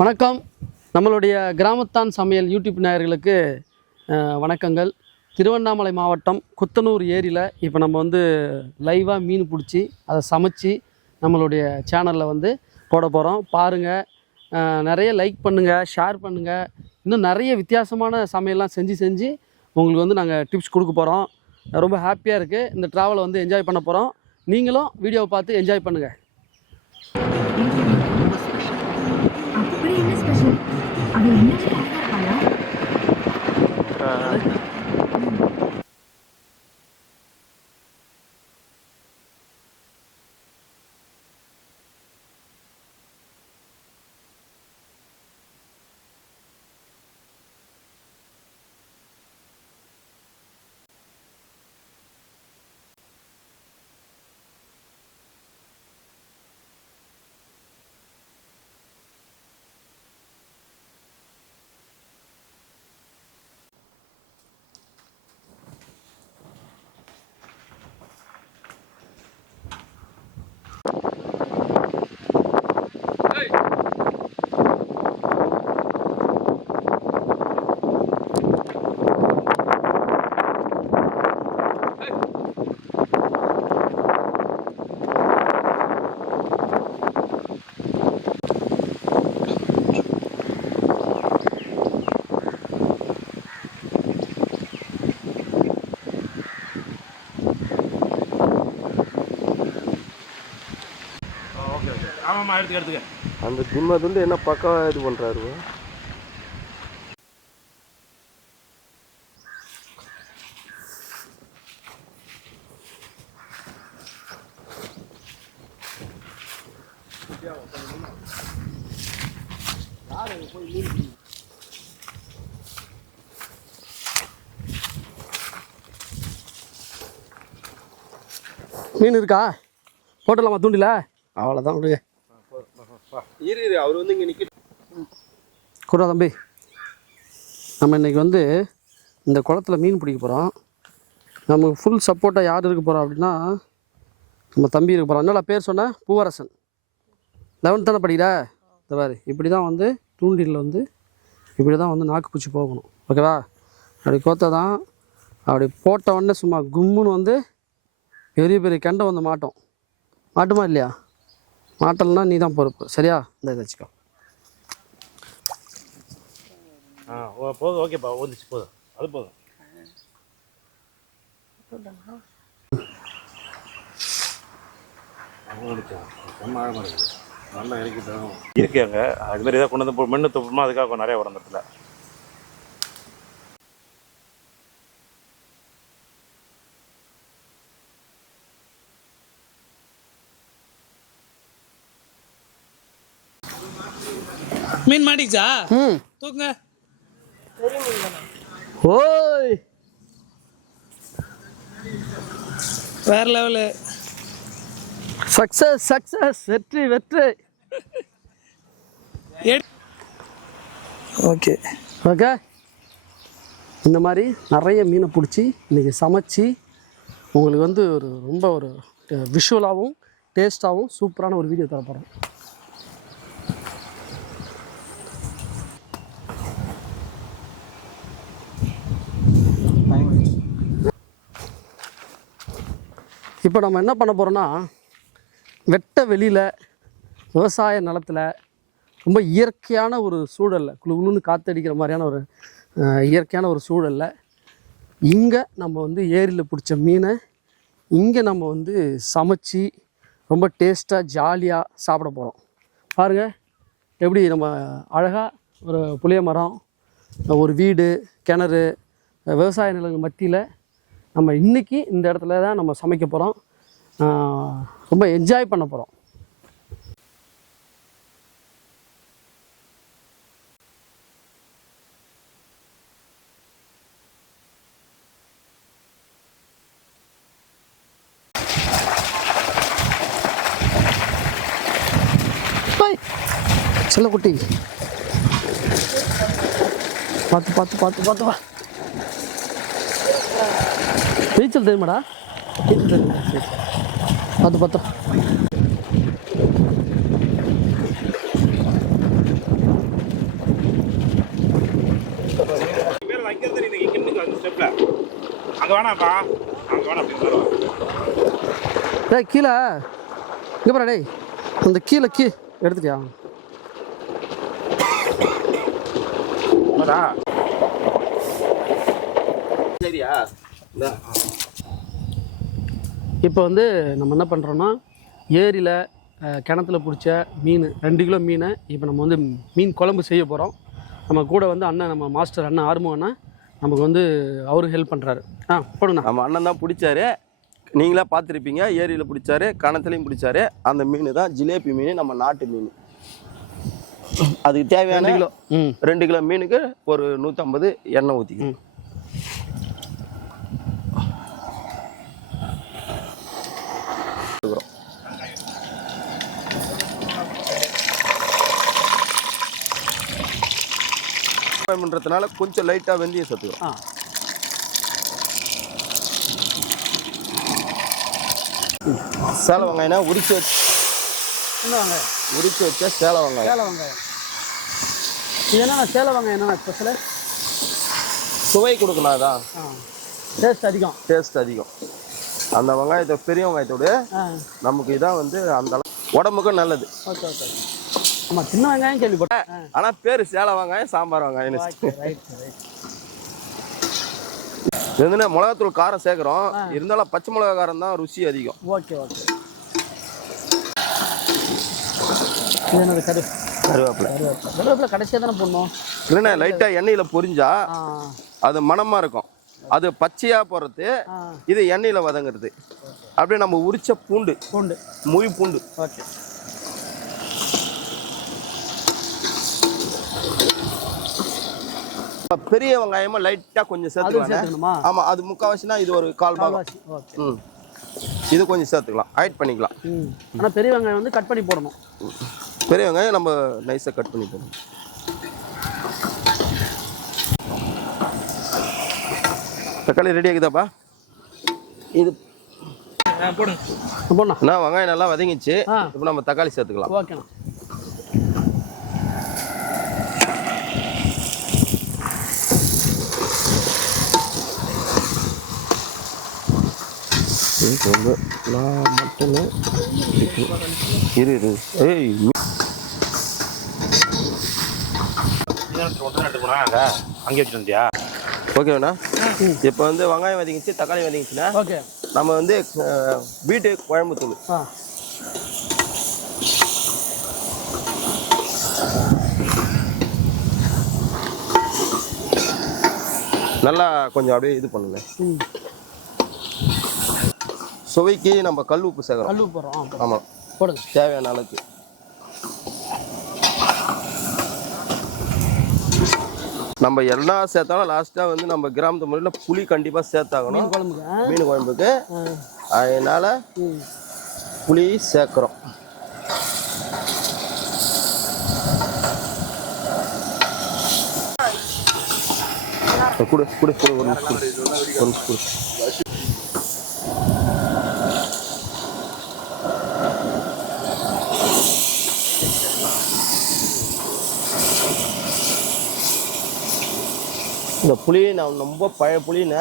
வணக்கம். நம்மளுடைய கிராமத்தான் சமையல் யூடியூப் நேயர்களுக்கு வணக்கங்கள். திருவண்ணாமலை மாவட்டம் குத்தனூர் ஏரியில் இப்போ நம்ம வந்து லைவாக மீன் பிடிச்சி அதை சமைச்சு நம்மளுடைய சேனலில் வந்து போட போகிறோம் பாருங்கள் நிறைய லைக் பண்ணுங்கள் ஷேர் பண்ணுங்கள் இன்னும் நிறைய வித்தியாசமான சமையல்லாம் செஞ்சு செஞ்சு உங்களுக்கு வந்து நாங்கள் டிப்ஸ் கொடுக்க போகிறோம் ரொம்ப ஹாப்பியாக இருக்குது இந்த ட்ராவலை வந்து என்ஜாய் பண்ண போகிறோம் நீங்களும் வீடியோவை பார்த்து என்ஜாய் பண்ணுங்கள் அப்படி என்ன ஸ்பெஷல் அவ என்னடி அழகா இருப்பாளா ஆமாம்மா எடுத்துக்க எடுத்துக்க. அந்த திம்மை துண்டு என்ன பக்கம் இது பண்ணுறாரு மீன் இருக்கா? போட்டலாமா தூண்டில? அவ்வளோதான் விடுங்க இரு இரு அவர் வந்து இங்கே நிற்க குரா தம்பி நம்ம இன்னைக்கு வந்து இந்த குளத்துல மீன் பிடிக்க போகிறோம் நமக்கு ஃபுல் சப்போர்ட்டாக யார் இருக்க போகிறோம் அப்படின்னா நம்ம தம்பி இருக்க போகிறோம் என்னடா பேர் சொன்ன? பூவரசன். லெவன்த் தானே படிக்கிற? இந்த மாதிரி இப்படி தான் வந்து தூண்டிலில் வந்து இப்படி தான் வந்து நாக்கு பூச்சி போகணும். ஓகேவா அப்படி கோத்தா தான் அப்படி போட்ட உடனே சும்மா கும்முன்னு வந்து பெரிய பெரிய கெண்டை வந்து மாட்டோம். மாட்டுமா இல்லையா? மாட்டலைன்னா நீ தான் பொறுப்பு. சரியா? இந்த இதை வச்சுக்கோ. ஆ ஓ போதும் ஓகேப்பா வந்துச்சு போதும். அது போதும். நல்லா இறக்கிட்டோம் இருக்கு அங்கே. அது மாதிரி ஏதாவது கொண்டு வந்து போ- மண்ணு துப்புமா அதுக்காக நிறைய இடத்துல மீன் மாட்டிச்சா ம் தூக்குங்க ஓய் வேற லெவலு சக்சஸ் சக்சஸ் வெற்றி வெற்றி ஓகே ஓகே இந்த மாதிரி நிறைய மீனை பிடிச்சி இன்றைக்கி சமைச்சு உங்களுக்கு வந்து ஒரு ரொம்ப ஒரு விஷுவலாகவும் டேஸ்ட்டாகவும் சூப்பரான ஒரு வீடியோ தர இப்போ நம்ம என்ன பண்ண போகிறோன்னா வெட்ட வெளியில் விவசாய நிலத்தில் ரொம்ப இயற்கையான ஒரு சூழலில் குளு குளுன்னு காற்றடிக்கிற மாதிரியான ஒரு இயற்கையான ஒரு சூழலில் இங்கே நம்ம வந்து ஏரியில் பிடிச்ச மீனை இங்கே நம்ம வந்து சமைச்சு ரொம்ப டேஸ்ட்டாக ஜாலியாக சாப்பிட போகிறோம் பாருங்கள் எப்படி நம்ம அழகாக ஒரு புளிய மரம் ஒரு வீடு கிணறு விவசாய நிலங்கள் மத்தியில் நம்ம இன்றைக்கி இந்த இடத்துல தான் நம்ம சமைக்க போகிறோம் ரொம்ப என்ஜாய் பண்ண போகிறோம் செல்ல குட்டி பார்த்து பார்த்து பார்த்து பார்த்து வா. நீச்சல் தெரியுமாடா? நீச்சல் தெரியும் பார்த்து. பார்த்தோம் அங்கே டேய் கீழே. இங்கே டேய். அந்த கீழே கீ எடுத்துட்டியா? சரியா? இப்போ வந்து நம்ம என்ன பண்ணுறோன்னா ஏரியில் கிணத்துல பிடிச்ச மீன் ரெண்டு கிலோ மீனை இப்போ நம்ம வந்து மீன் குழம்பு செய்ய போகிறோம் நம்ம கூட வந்து அண்ணன் நம்ம மாஸ்டர் அண்ணன் ஆர்மோ அண்ணன் நமக்கு வந்து அவரும் ஹெல்ப் பண்ணுறாரு ஆ போடுங்கண்ணா. நம்ம அண்ணன் தான் பிடிச்சாரு. நீங்களா பார்த்துருப்பீங்க ஏரியில் பிடிச்சாரு கணத்துலையும் பிடிச்சாரு. அந்த மீன் தான் ஜிலேபி மீன் நம்ம நாட்டு மீன். அதுக்கு தேவையான கிலோ ரெண்டு கிலோ மீனுக்கு ஒரு நூற்றம்பது எண்ணெய் ஊற்றிக்கணும் பண்ணுறதுனால கொஞ்சம் லைட்டாக வெந்தயம் சேர்த்துக்கிறோம் சேலை வெங்காயம்னா உரிச்சு வச்சு உரிச்சு வச்ச சேலை வெங்காயம். சேலை வெங்காயம். இது என்னண்ணா சேலை வெங்காயம் என்னண்ணா ஸ்பெஷலு சுவை கொடுக்கணும் அதான். டேஸ்ட் அதிகம். டேஸ்ட் அதிகம். அந்த வெங்காயத்தை பெரிய வெங்காயத்தோட நமக்கு இதான் வந்து அந்த உடம்புக்கும் நல்லது. ஓகே ஓகே ஆமாம் சின்ன வெங்காயம் கேள்விப்பட்டேன் ஆ ஆனால் பேர் சேலை வெங்காயம் சாம்பார் ரைட் இது வந்து மிளகாத்தூள் காரம் சேர்க்குறோம். இருந்தாலும் பச்சை மிளகா காரம் தான் ருசி அதிகம். Okay okay. என்னது கரு கருவேப்பிலை. கருவேப்பிலை. கருவேப்பிலை கடைசியாக தானே போடணும்? இல்லைன்னா லைட்டாக எண்ணெயில் பொரிஞ்சா அது மணமாக இருக்கும். அது பச்சையாக போடுறது இது எண்ணெயில் வதங்குறது. அப்படியே நம்ம உரிச்ச பூண்டு பூண்டு. முழு பூண்டு. ஓகே. பெரிய வெங்காயமா லைட்டாக கொஞ்சம் அதுவும் சேர்த்துக்கலாம் சேர்த்துக்கணுமா? ஆமாம் அது முக்கால்வாசினா இது ஒரு கால் பாகம். இது கொஞ்சம் சேர்த்துக்கலாம். ஆட் பண்ணிக்கலாம். ஆனால் பெரிய வெங்காயம் வந்து கட் பண்ணி போடணும். பெரிய வெங்காயம் நம்ம நைஸாக கட் பண்ணி போடணும். தக்காளி ரெடி ஆகுதாப்பா? இது போடுங்க. போடணும் என்ன வெங்காயம் நல்லா வதங்கிச்சு. இப்போ நம்ம தக்காளி சேர்த்துக்கலாம். ஓகேண்ணா. வந்து நான் மட்டனு இரு இரு. ஏய் அங்கே வந்தியா ஓகேண்ணா இப்போ வந்து வெங்காயம் வதங்கிச்சு தக்காளி வதங்கிச்சுன்னா ஓகே நம்ம வந்து வீட்டு குழம்பு தூள். நல்லா கொஞ்சம் அப்படியே இது பண்ணுங்க. சுவைக்கு நம்ம கல் உப்பு சேர்க்குறோம். கல் உப்பு போடுறோம். ஆமாம் போடுங்க. தேவையான அளவுக்கு. நம்ம எல்லாம் சேர்த்தாலும் லாஸ்ட்டாக வந்து நம்ம கிராமத்து முறையில் புளி கண்டிப்பாக சேர்த்தாகணும். மீன் குழம்புக்கு. மீன் குழம்புக்கு. அதனால் புளி சேர்க்குறோம். குடு குடு குடு ஒரு நிமிஷம் குடு. இந்த புளி நான் ரொம்ப பழைய புளின்னு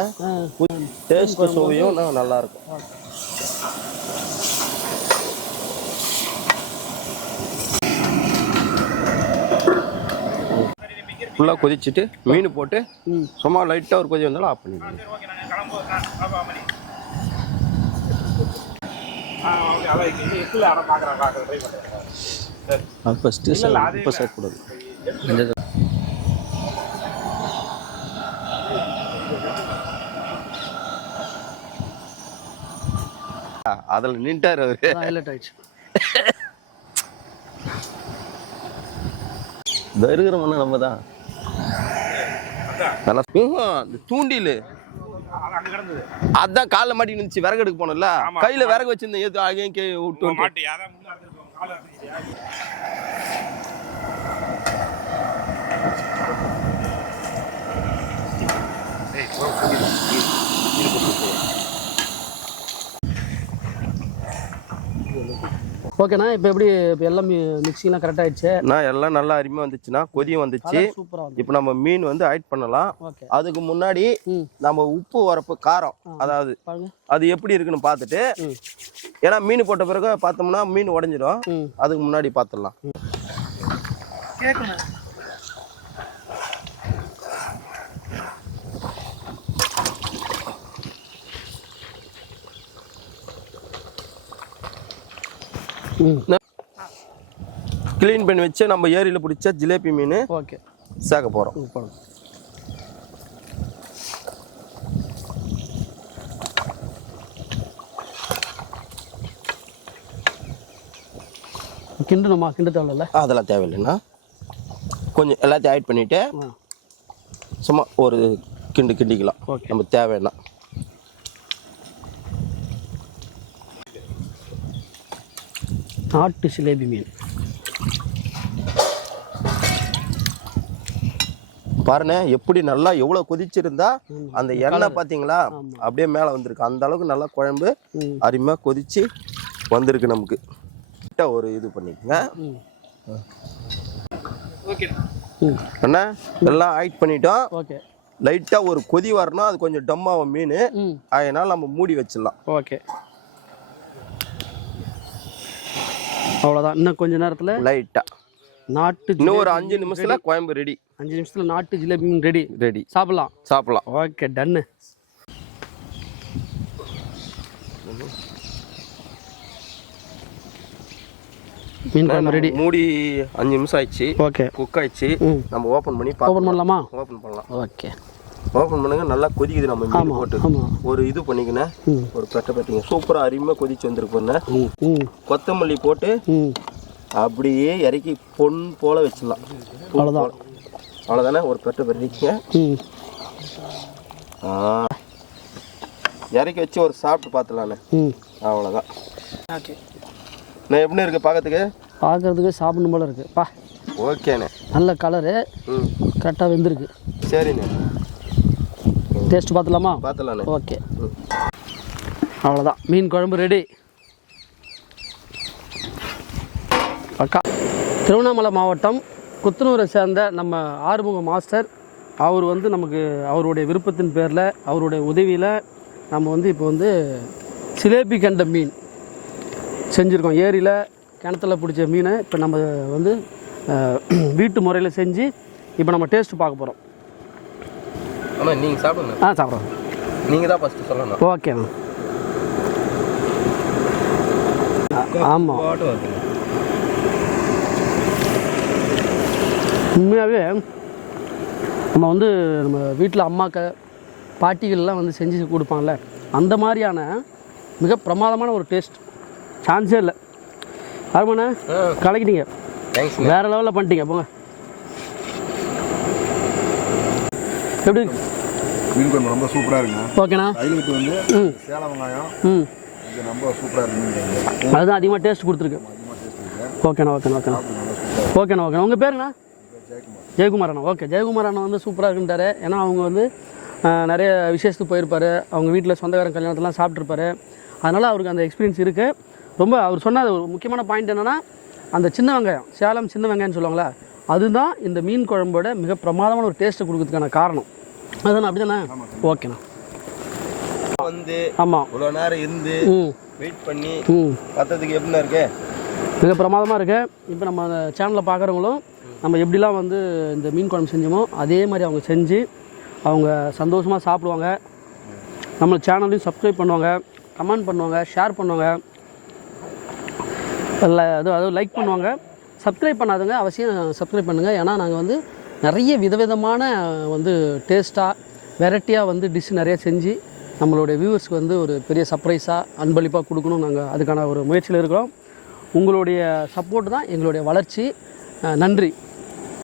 டேஸ்ட் சுவையும் நல்லா இருக்கும் ஃபுல்லாக கொதிச்சுட்டு மீன் போட்டு சும்மா லைட்டாக ஒரு கொதி வந்தாலும் ஆஃப் பண்ணிடுவோம் ஓகே. நாங்கள் கிளம்புவோம் அதான் இது எட்டில் அரை பார்க்குறேன் பார்க்குறேன் ட்ரை பண்ணுறேன் சரி அது ஃபஸ்ட்டு இப்போ சேர்க்கக்கூடாது அதில் நின்ட்டார் அவரு. ஹைலைட் ஆயிடுச்சு. இந்த இருக்கிற மண்ணு நம்ம தான் நல்லா இந்த தூண்டில். அங்கே கிடந்தது அதான் காலில் மாட்டி நின்றுச்சு விறகு எடுக்க போனோம்ல. கையில் விறகு வச்சிருந்தேன் ஏதோ அங்கேயும் கே விட்டு வந்துட்டு. மாட்டி அதான் முன்னே அறுத்துருக்கோம் காலை அறுத்துக்கிட்டியா ஏய் போ, புரியுது. ஓகேண்ணா இப்போ எப்படி இப்போ எல்லாம் மிக்சிங்லாம் கரெக்ட் ஆயிடுச்சு? நான் எல்லாம் நல்லா அருமையாக வந்துச்சுன்னா கொதியும் வந்துச்சு. இப்போ நம்ம மீன் வந்து ஆட் பண்ணலாம். அதுக்கு முன்னாடி ம். நம்ம உப்பு வரப்பு காரம் அதாவது அது எப்படி இருக்குன்னு பார்த்துட்டு ஏன்னா மீன் போட்ட பிறகு பார்த்தோம்னா மீன் உடஞ்சிடும். அதுக்கு முன்னாடி பார்த்துடலாம். க்ளீன் பண்ணி வச்சு நம்ம ஏரியில் பிடிச்ச ஜிலேபி மீன் ஓகே. சேர்க்க போகிறோம் கிண்டணுமா? கிண்ட தேவையில்ல அதெல்லாம் தேவையில்லைண்ணா. கொஞ்சம் எல்லாத்தையும் ஆட் பண்ணிவிட்டு சும்மா ஒரு கிண்டு கிண்டிக்கலாம். ஓகே. நம்ம தேவைன்னா. நாட்டு சிலேபி மீன். பாருங்க எப்படி நல்லா எவ்வளோ கொதிச்சிருந்தா அந்த எண்ணெய் பார்த்தீங்களா அப்படியே மேலே வந்திருக்கு. அந்த அளவுக்கு நல்லா குழம்பு. அருமையாக கொதிச்சு வந்திருக்கு நமக்கு. கிட்ட ஒரு இது பண்ணிக்கங்க. என்ன எல்லாம் ஆட் பண்ணிட்டோம். ஓகே. லைட்டாக ஒரு கொதி வரணும். அது கொஞ்சம் டம்மாவும் மீன். அதனால நம்ம மூடி வச்சிடலாம். ஓகே. அவ்வளோதான் இன்னும் கொஞ்ச நேரத்தில் லைட்டாக நாட்டு இன்னும் ஒரு ஜிலேபி அஞ்சு நிமிஷத்துல குழம்பு ரெடி. அஞ்சு நிமிஷத்தில் நாட்டு ஜிலேபி மீன் ரெடி. ரெடி. சாப்பிடலாம். சாப்பிடலாம். ஓகே டன்னு. மீன் குழம்பு ரெடி. மூடி அஞ்சு நிமிஷம் ஆயிடுச்சு. ஓகே. குக் ஆயிடுச்சு. நம்ம ஓப்பன் பண்ணி ஓப்பன் பண்ணலாமா? ஓப்பன் பண்ணலாம். ஓகே. ஓப்பன் பண்ணுங்க நல்லா கொதிக்குது நம்ம மீன் போட்டு. ஒரு இது பண்ணிக்கினேன் ஒரு பெட்டை பெட்டிங்க. சூப்பராக அருமையாக கொதிச்சு ம் கொத்தமல்லி போட்டு ம். அப்படியே இறக்கி பொன் போல வச்சிடலாம். அவ்வளோதான் அவ்வளோதானே ஒரு பெட்டை பெட்டிங்க ம். ஆ. இறக்கி வச்சு ஒரு சாப்பிட்டு பார்த்துலாண்ணே ம். அவ்வளோதான் ஓகே. நான் எப்படி இருக்கு பார்க்கறதுக்கு? பார்க்கறதுக்கு சாப்பிடணும் போல இருக்கு. பா. ஓகேண்ணே. நல்ல கலரு ம். கரெக்டாக வெந்திருக்கு. சரிண்ணே. டேஸ்ட் பார்த்துலாமா? பார்த்துலாண்ணே. ஓகே அவ்வளோதான் மீன் குழம்பு ரெடி அக்கா திருவண்ணாமலை மாவட்டம் குத்தனூரை சேர்ந்த நம்ம ஆறுமுக மாஸ்டர் அவர் வந்து நமக்கு அவருடைய விருப்பத்தின் பேரில் அவருடைய உதவியில் நம்ம வந்து இப்போ வந்து சிலேபி கண்ட மீன் செஞ்சுருக்கோம். ஏரியில் கிணத்துல பிடிச்ச மீனை இப்போ நம்ம வந்து வீட்டு முறையில் செஞ்சு இப்போ நம்ம டேஸ்ட்டு பார்க்க போகிறோம் ஆமாம் நீங்கள் சாப்பிடுங்க. ஆ சாப்பிட்றோம் நீங்கள் தான் ஃபஸ்ட்டு சொல்லணும். ஓகேண்ணா ஆமாம் உண்மையாகவே நம்ம வந்து நம்ம வீட்டில் அம்மாக்க பாட்டிகள்லாம் வந்து செஞ்சு கொடுப்பாங்கல்ல அந்த மாதிரியான மிக பிரமாதமான ஒரு டேஸ்ட் சான்ஸே இல்லை. அருமண்ணே கலக்கிட்டீங்க. வேறு லெவலில் பண்ணிட்டீங்க போங்க. எப்படி? மீன் குழம்பு ரொம்ப சூப்பராக இருக்குங்க ஓகேண்ணா. தைலுக்கு வந்து சேலம் வெங்காயம். இது ரொம்ப சூப்பராக இருக்கு மீன் குழம்பு அதுதான் அதிகமாக டேஸ்ட் கொடுத்துருக்கு ஓகேண்ணா ஓகேண்ணா ஓகேண்ணா. ஓகேண்ணா ஓகேண்ணா. உங்கள் பேருண்ணா? ஜெயக்குமார். அண்ணா ஓகே ஜெயக்குமார் அண்ணா வந்து சூப்பராக இருக்குன்ட்டாரு. ஏன்னா அவங்க வந்து நிறைய விசேஷத்துக்கு போயிருப்பாரு. அவங்க வீட்டில் சொந்தக்காரன் கல்யாணத்தெல்லாம் சாப்பிட்ருப்பாரு அதனால் அவருக்கு அந்த எக்ஸ்பீரியன்ஸ் இருக்குது ரொம்ப அவர் சொன்ன ஒரு முக்கியமான பாயிண்ட் என்னென்னா அந்த சின்ன வெங்காயம் சேலம் சின்ன வெங்காயம்னு சொல்லுவாங்களே அதுதான் இந்த மீன் குழம்போட மிக பிரமாதமான ஒரு டேஸ்ட்டை கொடுக்கறதுக்கான காரணம். அதுதானே அப்படி தானே ஓகேண்ணா. வந்து ஆமாம் இவ்வளோ நேரம் இருந்து ம். வெயிட் பண்ணி ம். பத்ததுக்கு எப்படிண்ணா இருக்கு? மிக பிரமாதமாக இருக்கு. இப்போ நம்ம அந்த சேனலில் பார்க்குறவங்களும் நம்ம எப்படிலாம் வந்து இந்த மீன் குழம்பு செஞ்சோமோ அதே மாதிரி அவங்க செஞ்சு அவங்க சந்தோஷமாக சாப்பிடுவாங்க. நம்ம சேனலையும் சப்ஸ்கிரைப் பண்ணுவாங்க கமெண்ட் பண்ணுவாங்க ஷேர் பண்ணுவாங்க. இல்லை அது அதாவது லைக் பண்ணுவாங்க. சப்ஸ்கிரைப் பண்ணாதவங்க அவசியம் சப்ஸ்கிரைப் பண்ணுங்கள் ஏன்னா நாங்கள் வந்து நிறைய விதவிதமான வந்து டேஸ்ட்டாக வெரைட்டியாக வந்து டிஷ் நிறைய செஞ்சு நம்மளுடைய வியூவர்ஸ்க்கு வந்து ஒரு பெரிய சர்ப்ரைஸாக அன்பளிப்பாக கொடுக்கணும் நாங்கள் அதுக்கான ஒரு முயற்சியில் இருக்கிறோம். உங்களுடைய சப்போர்ட் தான் எங்களுடைய வளர்ச்சி. நன்றி.